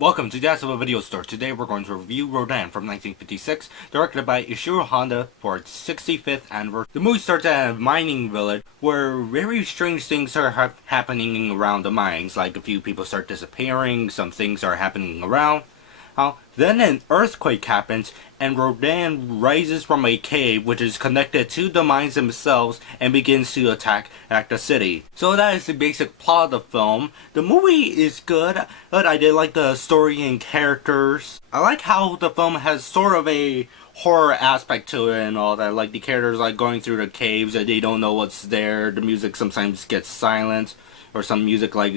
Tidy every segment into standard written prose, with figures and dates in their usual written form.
Welcome to the ACEVEDO Video Store. Today we're going to review Rodan from 1956, directed by Ishiro Honda for its 65th anniversary. The movie starts at a mining village where very strange things are happening around the mines, like a few people start disappearing, some things are happening around. Then an earthquake happens and Rodan rises from a cave which is connected to the mines themselves and begins to attack the city. So that is the basic plot of the film. The movie is good, but I did like the story and characters. I like how the film has sort of a horror aspect to it and all that, like the characters like going through the caves and they don't know what's there. The music sometimes gets silent, or some music like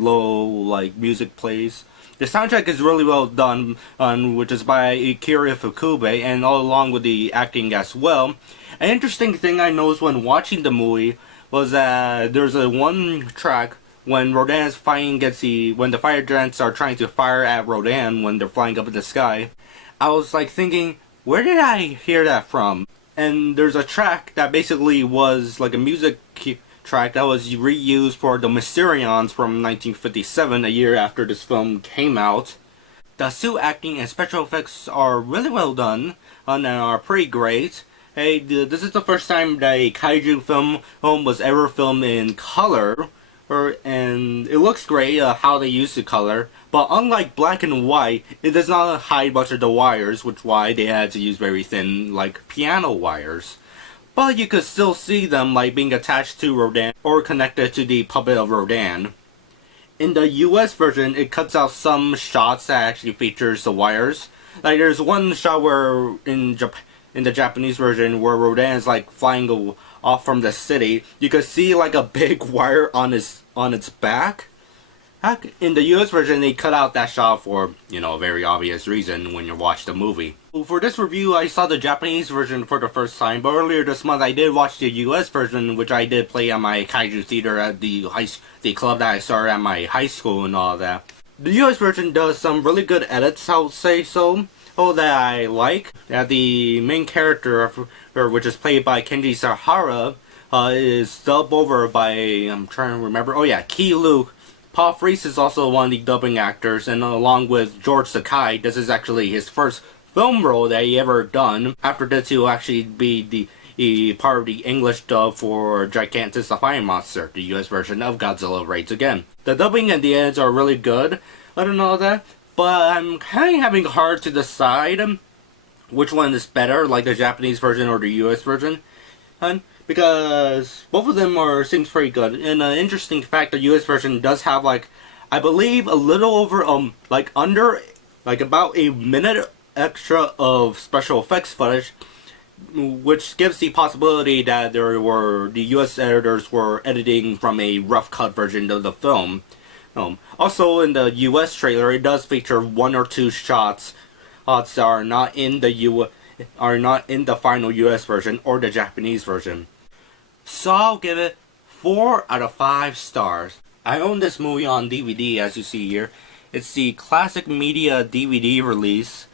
low music plays. The soundtrack is really well done, which is by Ishiro Honda, and all along with the acting as well. An interesting thing I noticed when watching the movie was that there's one track when Rodan is fighting against when the fire giants are trying to fire at Rodan when they're flying up in the sky. I was like thinking, where did I hear that from? And there's a track that basically was like a music track that was reused for the Mysterions from 1957, a year after this film came out. The suit acting and special effects are really well done and are pretty great. Hey, this is the first time that a Kaiju film was ever filmed in color, and it looks great how they use the color, but unlike black and white, it does not hide much of the wires, which is why they had to use very thin, like piano wires. But you could still see them being attached to Rodan or connected to the puppet of Rodan. In the US version, it cuts out some shots that actually features the wires. Like there's one shot where in the Japanese version where Rodan is flying off from the city, you could see a big wire on its back. In the US version, they cut out that shot for, a very obvious reason when you watch the movie. For this review, I saw the Japanese version for the first time, but earlier this month I did watch the US version, which I did play at my Kaiju theater at the club that I started at my high school and all that. The US version does some really good edits, I would say so, that I like. The main character, which is played by Kenji Sahara, is dubbed over by, I'm trying to remember, Key Luke. Paul Frees is also one of the dubbing actors, and along with George Sakai, this is actually his first film role that he ever done. After this, he'll actually be the part of the English dub for Gigantus the Fire Monster, the US version of Godzilla Raids Again. The dubbing and the edits are really good, I don't know that, but I'm kind of having hard to decide which one is better, like the Japanese version or the US version. Because both of them seems pretty good. And an interesting fact, the US version does have I believe a little over about a minute extra of special effects footage, which gives the possibility that the US editors were editing from a rough cut version of the film. Also in the US trailer, it does feature one or two shots that are not in the final US version or the Japanese version. So I'll give it 4 out of 5 stars. I own this movie on DVD, as you see here. It's the Classic Media DVD release,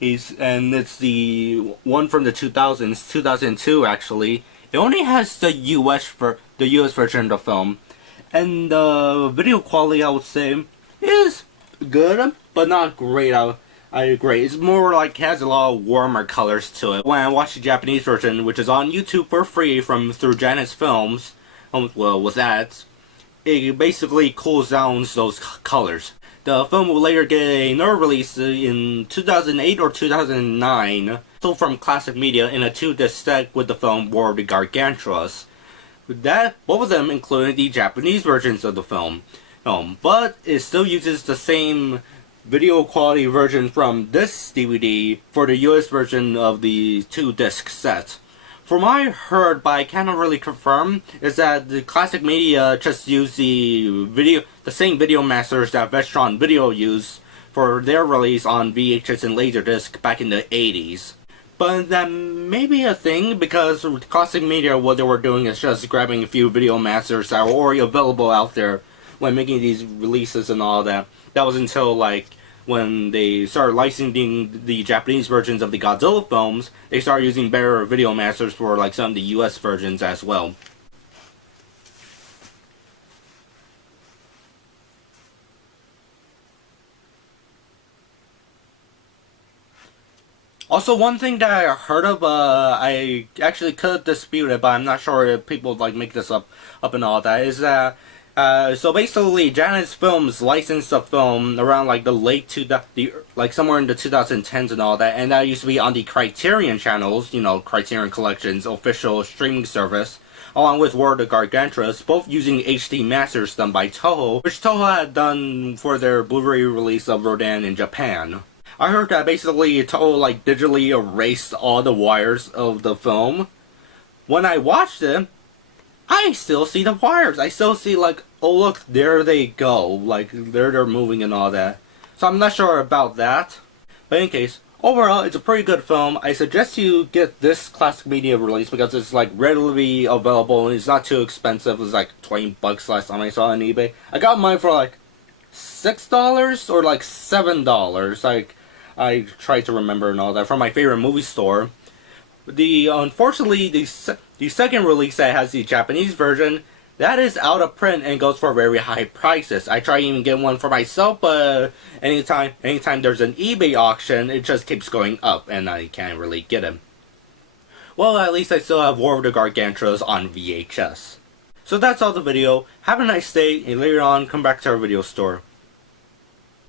and it's the one from the 2000s, 2002 actually. It only has the US version of the film, and the video quality, I would say, is good, but not great. I agree. It's more has a lot of warmer colors to it. When I watched the Japanese version, which is on YouTube for free through Janet's Films, with that, it basically cools down those colors. The film will later get another release in 2008 or 2009, so from Classic Media in a 2-disc set with the film War of the Gargantuas. Both of them included the Japanese versions of the film, but it still uses the same video quality version from this DVD for the US version of the 2-disc set. From what I heard, but I cannot really confirm, is that the Classic Media just used the same video masters that Vestron Video used for their release on VHS and Laserdisc back in the 80s. But that may be a thing, because Classic Media, what they were doing is just grabbing a few video masters that were already available out there when making these releases and all that. That was until when they started licensing the Japanese versions of the Godzilla films, they started using better video masters for some of the US versions as well. Also, one thing that I heard of, I actually could dispute it, but I'm not sure if people like make this up and all that, is that so basically Janus Films licensed the film around like the late like somewhere in the 2010s and all that, and that used to be on the Criterion channels, you know, Criterion Collection's official streaming service, along with War of the Gargantuas, both using HD masters done by Toho, which Toho had done for their Blu-ray release of Rodan in Japan. I heard that basically Toho like digitally erased all the wires of the film. When I watched it, I still see the wires. I still see like, oh look, there they go. Like, there they're moving and all that. So I'm not sure about that. But in case, overall, it's a pretty good film. I suggest you get this classic media release because it's like readily available and it's not too expensive. It was like 20 bucks last time I saw it on eBay. I got mine for like $6 or like $7. Like, I tried to remember and all that from my favorite movie store. Unfortunately, the second release that has the Japanese version, that is out of print and goes for very high prices. I tried to even get one for myself, but anytime there's an eBay auction, it just keeps going up, and I can't really get them. Well, at least I still have War of the Gargantuas on VHS. So that's all the video. Have a nice day, and later on, come back to our video store.